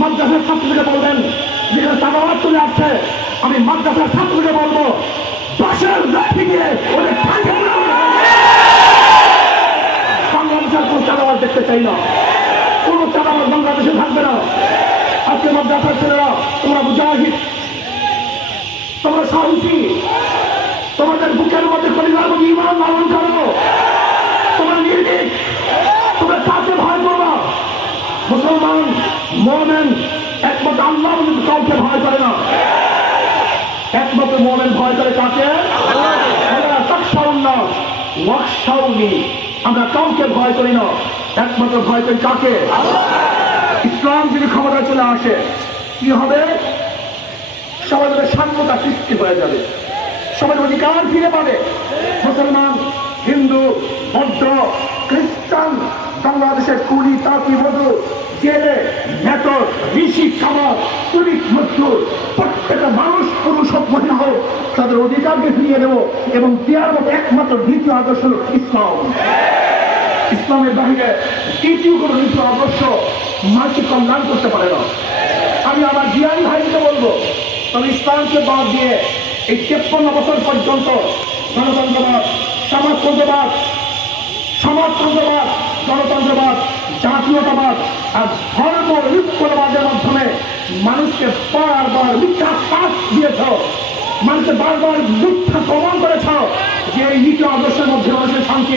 মাদ্রাসার ছাত্রীকে বলবেন যেখানে চাঁদাবাদ চলে আসছে, আমি মাদ্রাসার ছাত্রীকে বলবো বাসার লাঠি দিয়ে ওদের বাংলাদেশের কোন চাঁদাবাদ দেখতে চাই না, কোন চাঁদাবাদ বাংলাদেশে থাকবে না। আজকে মাদ্রাসার ছেলেরা তোমরা মুজাহিদ, তোমরা সাহসী, তোমাদের বুকের মধ্যে পরিবার মধ্যে ঈমান লালন করো, তোমরা নির্ভীক, তোমরা কাকে ভয় করো? মুসলমান মুমিন একমাত্র আল্লাহ কাউকে ভয় করে না। একমাত্র মুমিন ভয় করে কাকে? আল্লাহ। আমরা কাউকে ভয় করি না, একমাত্র ভয় করি কাকে? ইসলাম যদি ক্ষমতায় চলে আসে কি হবে? সমাজের সাম্যতা সৃষ্টি হয়ে যাবে, সমাজের অধিকার ফিরে পাবে। মুসলমান, হিন্দু, বৌদ্ধ, খ্রিস্টান, বাংলাদেশের কুলি, তাঁতি, মজুর, জেলে, মেটর, ঋষি, কামার, শ্রমিক, মজদুর, প্রত্যেকটা মানুষ, পুরুষ হোক মহিলা হোক, তাদের অধিকারকে ফিরিয়ে দেব এবং দেওয়ার মতো একমাত্র দ্বিতীয় আদর্শ হল ইসলাম। ইসলামের বাহিরে দ্বিতীয় কোনো নীতি আদর্শ মানুষকে কল্যাণ করতে পারে না। আমি আমার জ্ঞানী ভাইকে বলবো, তবে ইসলামকে বাদ দিয়ে এই 53 বছর পর্যন্ত গণতন্ত্রবাদ, সমাজতন্ত্রবাদ, গণতন্ত্রবাদ, জাতীয়তাবাদ আর ধর্মনিরপেক্ষতাবাদের মাধ্যমে মানুষকে বারবার মিথ্যা পাঠ দিয়েছ, মানুষকে বারবার মিথ্যা প্রমাণ করেছ যে এই নীতি আদর্শের মধ্যে মানুষের শান্তি